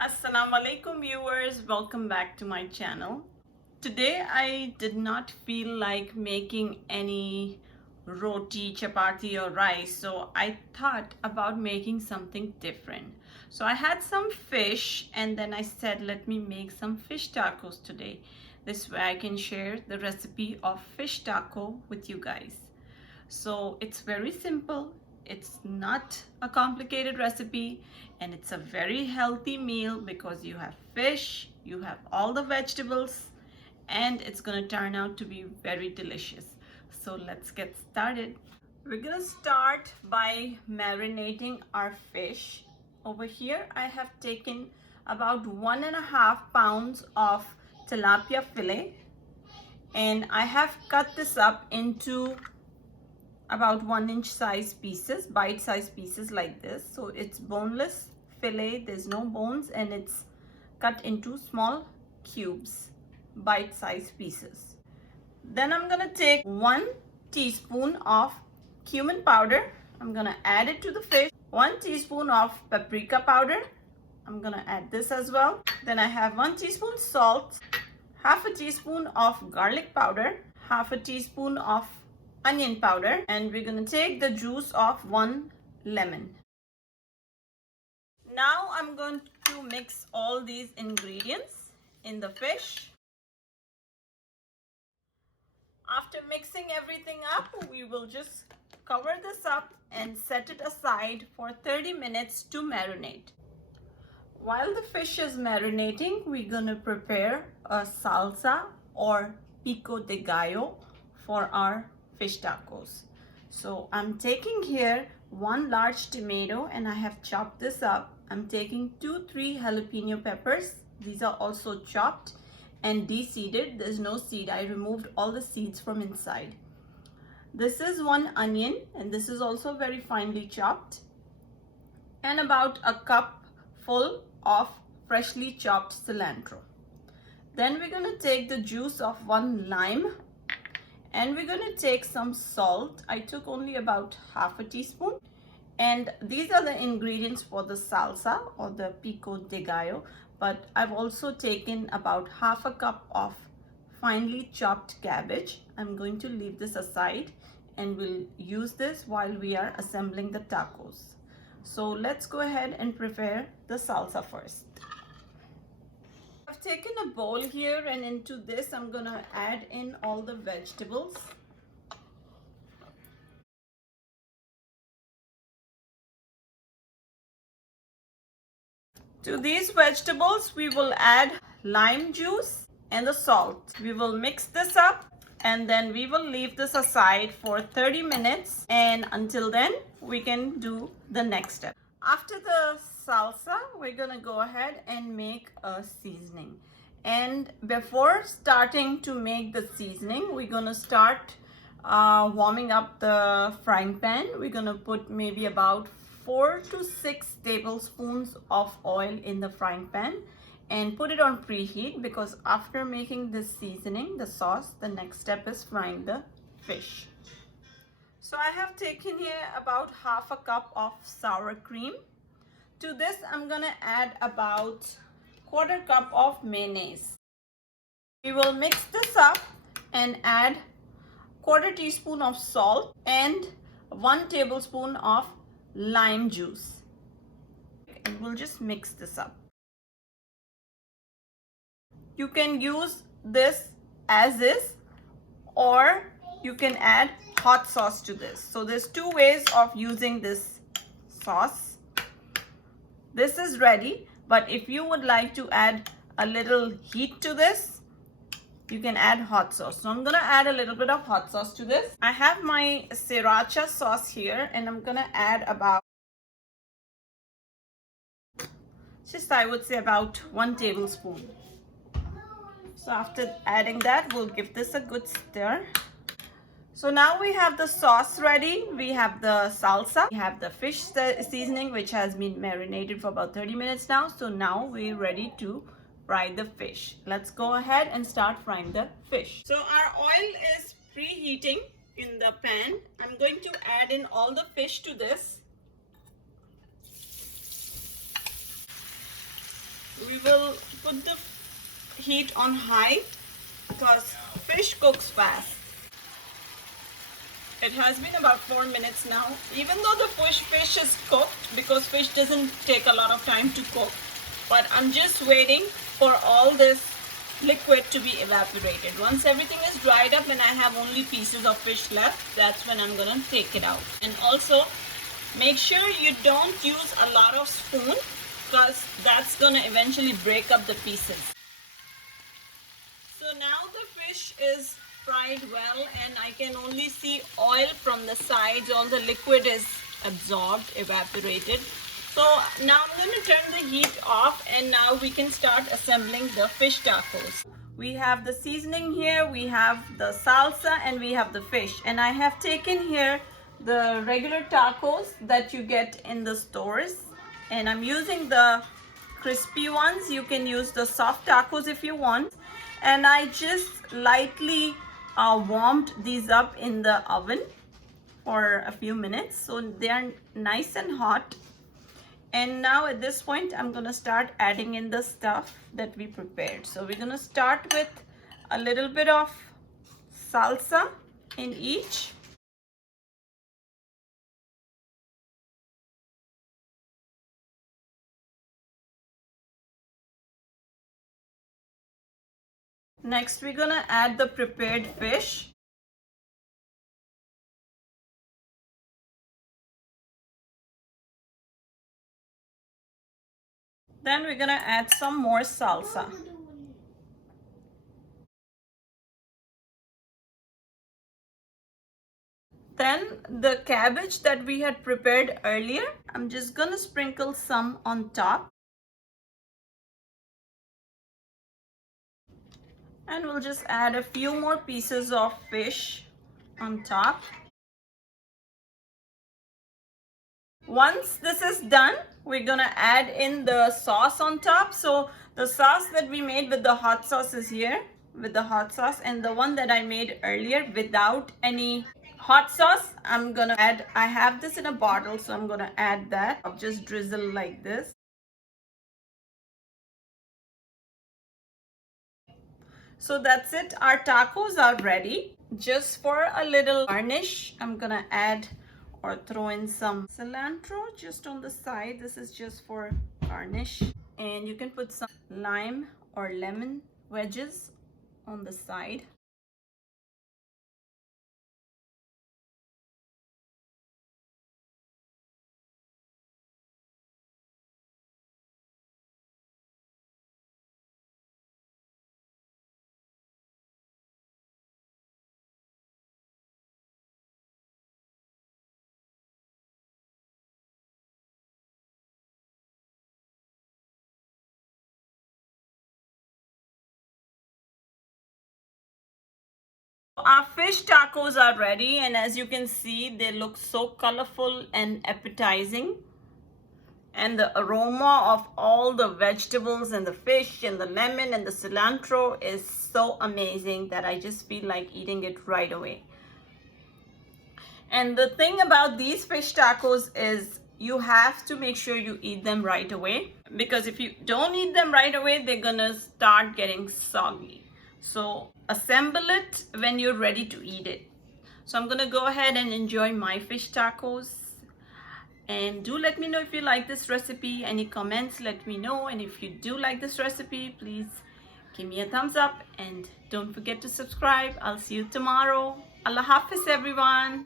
Assalamu alaikum viewers, welcome back to my channel. Today I did not feel like making any roti, chapati or rice, so I thought about making something different. So I had some fish and then I said let me make some fish tacos today. This way I can share the recipe of fish taco with you guys. So it's very simple. It's not a complicated recipe and it's a very healthy meal because you have fish, you have all the vegetables, and it's gonna turn out to be very delicious. So let's get started. We're gonna start by marinating our fish. Over here I have taken about 1.5 pounds of tilapia fillet and I have cut this up into about 1-inch size pieces, bite-sized pieces like this. So it's boneless fillet, there's no bones, and it's cut into small cubes, bite-sized pieces. Then I'm gonna take 1 teaspoon of cumin powder. I'm gonna add it to the fish. 1 teaspoon of paprika powder. I'm gonna add this as well. Then I have 1 teaspoon salt, half a teaspoon of garlic powder, half a teaspoon of onion powder, and we're going to take the juice of 1 lemon. Now I'm going to mix all these ingredients in the fish. After mixing everything up, we will just cover this up and set it aside for 30 minutes to marinate. While the fish is marinating, we're going to prepare a salsa or pico de gallo for our fish tacos. So I'm taking here 1 large tomato and I have chopped this up. I'm taking 2-3 jalapeno peppers. These are also chopped and de-seeded. There's no seed. I removed all the seeds from inside. This is 1 onion and this is also very finely chopped, and about a cup full of freshly chopped cilantro. Then we're going to take the juice of 1 lime. And we're going to take some salt. I took only about half a teaspoon. And these are the ingredients for the salsa or the pico de gallo. But I've also taken about half a cup of finely chopped cabbage. I'm going to leave this aside and we'll use this while we are assembling the tacos. So let's go ahead and prepare the salsa first. I've taken a bowl here and into this I'm gonna add in all the vegetables. To these vegetables we will add lime juice and the salt. We will mix this up and then we will leave this aside for 30 minutes, and until then we can do the next step. After the salsa, we're gonna go ahead and make a seasoning. And before starting to make the seasoning, we're gonna start warming up the frying pan. We're gonna put maybe about 4 to 6 tablespoons of oil in the frying pan and put it on preheat, because after making this seasoning, the sauce, the next step is frying the fish. So I have taken here about half a cup of sour cream. To this I'm gonna add about 1/4 cup of mayonnaise. We will mix this up and add 1/4 teaspoon of salt and 1 tablespoon of lime juice. And we'll just mix this up. You can use this as is, or you can add hot sauce to this. So there's 2 ways of using this sauce. This is ready, but if you would like to add a little heat to this, you can add hot sauce. So I'm gonna add a little bit of hot sauce to this. I have my sriracha sauce here and I'm gonna add about, I would say about 1 tablespoon. So after adding that, we'll give this a good stir. So now we have the sauce ready. We have the salsa. We have the fish seasoning, which has been marinated for about 30 minutes now. So now we're ready to fry the fish. Let's go ahead and start frying the fish. So our oil is preheating in the pan. I'm going to add in all the fish to this. We will put the heat on high because fish cooks fast. It has been about 4 minutes now. Even though the fish is cooked, because fish doesn't take a lot of time to cook, but I'm just waiting for all this liquid to be evaporated. Once everything is dried up and I have only pieces of fish left, that's when I'm gonna take it out. And also make sure you don't use a lot of spoon because that's gonna eventually break up the pieces. So now the fish is fried well and I can only see oil from the sides. All the liquid is absorbed, evaporated. So now I'm going to turn the heat off and now we can start assembling the fish tacos. We have the seasoning here, we have the salsa, and we have the fish. And I have taken here the regular tacos that you get in the stores. And I'm using the crispy ones. You can use the soft tacos if you want. And I just lightly warmed these up in the oven for a few minutes. So they are nice and hot. And now at this point, I'm gonna start adding in the stuff that we prepared. So we're gonna start with a little bit of salsa in each. Next, we're gonna add the prepared fish. Then we're gonna add some more salsa. Then the cabbage that we had prepared earlier, I'm just gonna sprinkle some on top. And we'll just add a few more pieces of fish on top. Once this is done, we're gonna add in the sauce on top. So the sauce that we made with the hot sauce is here with the hot sauce, and the one that I made earlier without any hot sauce, I'm gonna add, I have this in a bottle, so I'm gonna add that. I'll just drizzle like this. So that's it, our tacos are ready. Just for a little garnish, I'm gonna add or throw in some cilantro just on the side. This is just for garnish. And you can put some lime or lemon wedges on the side. Our fish tacos are ready, and as you can see, they look so colorful and appetizing. And the aroma of all the vegetables and the fish and the lemon and the cilantro is so amazing that I just feel like eating it right away. And the thing about these fish tacos is you have to make sure you eat them right away, because if you don't eat them right away, they're gonna start getting soggy. So assemble it when you're ready to eat it. So I'm gonna go ahead and enjoy my fish tacos. And do let me know if you like this recipe. Any comments, let me know. And if you do like this recipe, please give me a thumbs up and don't forget to subscribe. I'll see you tomorrow. Allah Hafiz, everyone.